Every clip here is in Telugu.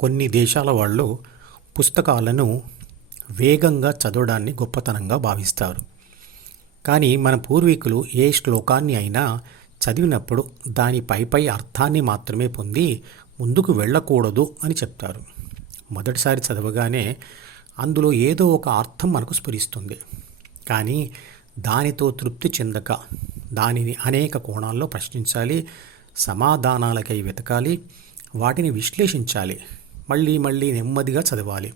కొన్ని దేశాల వాళ్ళు పుస్తకాలను వేగంగా చదవడాన్ని గొప్పతనంగా భావిస్తారు. కానీ మన పూర్వీకులు ఏ శ్లోకాన్ని అయినా చదివినప్పుడు దాని పై అర్థాన్ని మాత్రమే పొంది ముందుకు వెళ్ళకూడదు అని చెప్తారు. మొదటిసారి చదవగానే అందులో ఏదో ఒక అర్థం మనకు స్ఫురిస్తుంది. కానీ దానితో తృప్తి చెందక దానిని అనేక కోణాల్లో ప్రశ్నించాలి, సమాధానాలకై వెతకాలి, వాటిని విశ్లేషించాలి, మళ్ళీ మళ్ళీ నెమ్మదిగా చదవాలి.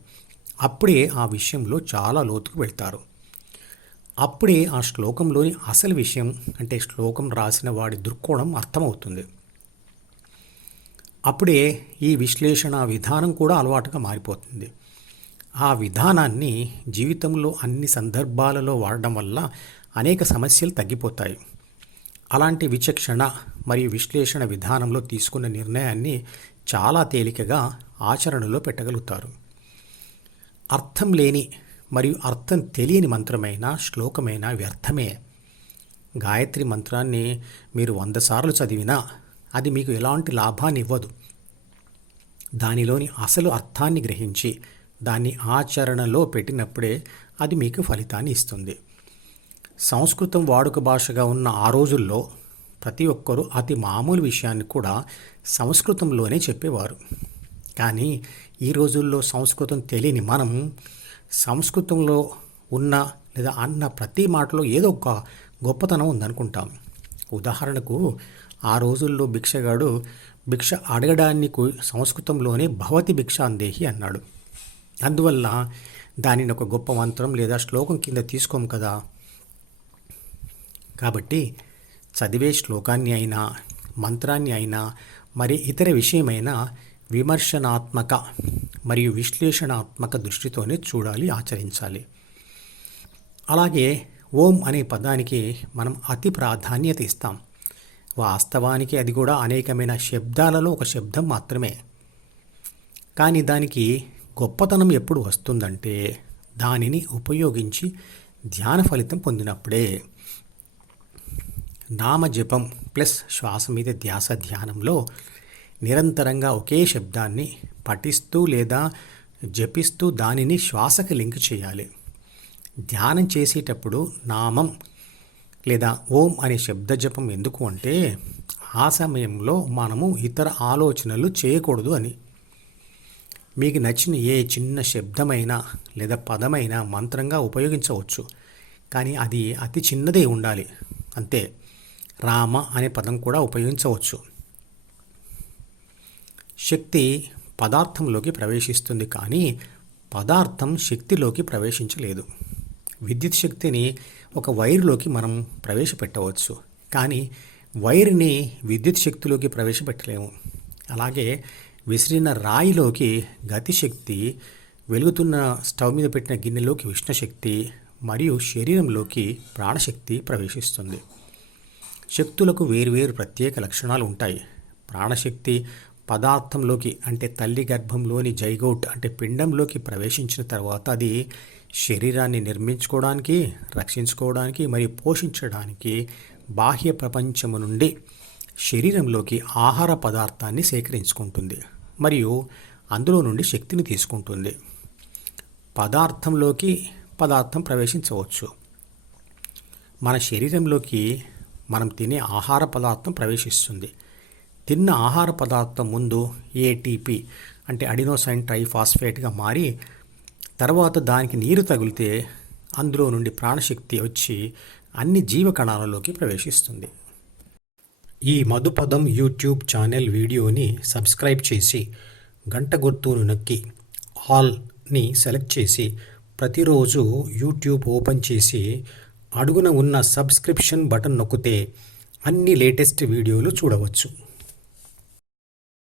అప్పుడే ఆ విషయంలో చాలా లోతుకు వెళ్తారు. అప్పుడే ఆ శ్లోకంలోని అసలు విషయం అంటే శ్లోకం రాసిన వాడి దృక్కోణం అర్థమవుతుంది. అప్పుడే ఈ విశ్లేషణ విధానం కూడా అలవాటుగా మారిపోతుంది. ఆ విధానాన్ని జీవితంలో అన్ని సందర్భాలలో వాడడం వల్ల అనేక సమస్యలు తగ్గిపోతాయి. అలాంటి విచక్షణ మరియు విశ్లేషణ విధానంలో తీసుకున్న నిర్ణయాన్ని చాలా తేలికగా ఆచరణలో పెట్టగలుగుతారు. అర్థం లేని మరియు అర్థం తెలియని మంత్రమైన శ్లోకమైన వ్యర్థమే. గాయత్రి మంత్రాన్ని మీరు 100 సార్లు చదివినా అది మీకు ఎలాంటి లాభాన్ని ఇవ్వదు. దానిలోని అసలు అర్థాన్ని గ్రహించి దాన్ని ఆచరణలో పెట్టినప్పుడే అది మీకు ఫలితాన్ని ఇస్తుంది. సంస్కృతం వాడుక భాషగా ఉన్న ఆ రోజుల్లో ప్రతి ఒక్కరూ అతి మామూలు విషయాన్ని కూడా సంస్కృతంలోనే చెప్పేవారు. కానీ ఈ రోజుల్లో సంస్కృతం తెలియని మనం సంస్కృతంలో ఉన్న లేదా అన్న ప్రతి మాటలో ఏదో ఒక గొప్పతనం ఉందనుకుంటాం. ఉదాహరణకు ఆ రోజుల్లో భిక్షగాడు భిక్ష అడగడానికి సంస్కృతంలోనే భవతి భిక్షాందేహి అన్నాడు. అందువల్ల దానిని ఒక గొప్ప మంత్రం లేదా శ్లోకం కింద తీసుకోము కదా. కాబట్టి చదివే శ్లోకాన్ని అయినా మంత్రాన్ని అయినా మరి ఇతర విషయమైనా విమర్శనాత్మక మరియు విశ్లేషణాత్మక దృష్టితోనే చూడాలి, ఆచరించాలి. అలాగే ఓం అనే పదానికి మనం అతి ప్రాధాన్యత ఇస్తాం. వాస్తవానికి అది కూడా అనేకమైన శబ్దాలలో ఒక శబ్దం మాత్రమే. కానీ దానికి గొప్పతనం ఎప్పుడు వస్తుందంటే దానిని ఉపయోగించి ధ్యాన ఫలితం పొందినప్పుడే. నామజపం ప్లస్ శ్వాస మీద ధ్యాస ధ్యానంలో నిరంతరంగా ఒకే శబ్దాన్ని పఠిస్తూ లేదా జపిస్తూ దానిని శ్వాసకి లింక్ చేయాలి. ధ్యానం చేసేటప్పుడు నామం లేదా ఓం అనే శబ్ద జపం ఎందుకు అంటే ఆ సమయంలో మనము ఇతర ఆలోచనలు చేయకూడదు అని. మీకు నచ్చిన ఏ చిన్న శబ్దమైనా లేదా పదమైనా మంత్రంగా ఉపయోగించవచ్చు. కానీ అది అతి చిన్నదే ఉండాలి అంతే. రామ అనే పదం కూడా ఉపయోగించవచ్చు. శక్తి పదార్థంలోకి ప్రవేశిస్తుంది కానీ పదార్థం శక్తిలోకి ప్రవేశించలేదు. విద్యుత్ శక్తిని ఒక వైరులోకి మనం ప్రవేశపెట్టవచ్చు కానీ వైర్ని విద్యుత్ శక్తిలోకి ప్రవేశపెట్టలేము. అలాగే విసిరిన రాయిలోకి గతిశక్తి, వెలుగుతున్న స్టవ్ మీద పెట్టిన గిన్నెలోకి ఉష్ణశక్తి మరియు శరీరంలోకి ప్రాణశక్తి ప్రవేశిస్తుంది. శక్తులకు వేరువేరు ప్రత్యేక లక్షణాలు ఉంటాయి. ప్రాణశక్తి పదార్థంలోకి అంటే తల్లి గర్భంలోని జైగోట్ అంటే పిండంలోకి ప్రవేశించిన తర్వాత అది శరీరాన్ని నిర్మించుకోవడానికి, రక్షించుకోవడానికి మరియు పోషించడానికి బాహ్య ప్రపంచము నుండి శరీరంలోకి ఆహార పదార్థాన్ని సేకరించుకుంటుంది మరియు అందులో నుండి శక్తిని తీసుకుంటుంది. పదార్థంలోకి పదార్థం ప్రవేశించవచ్చు. మన శరీరంలోకి మనం తినే ఆహార పదార్థం ప్రవేశిస్తుంది. తిన్న ఆహార పదార్థం ముందు ఏటీపీ అంటే అడినోసైన్ ట్రైఫాస్ఫేట్గా మారి తర్వాత దానికి నీరు తగిలితే అందులో నుండి ప్రాణశక్తి వచ్చి అన్ని జీవకణాలలోకి ప్రవేశిస్తుంది. ఈ మధుపదం యూట్యూబ్ ఛానల్ వీడియోని సబ్స్క్రైబ్ చేసి గంట గుర్తును నొక్కి ఆల్ని సెలెక్ట్ చేసి ప్రతిరోజు యూట్యూబ్ ఓపెన్ చేసి అడుగున ఉన్న సబ్స్క్రిప్షన్ బటన్ నొక్కితే అన్ని లేటెస్ట్ వీడియోలు చూడవచ్చు.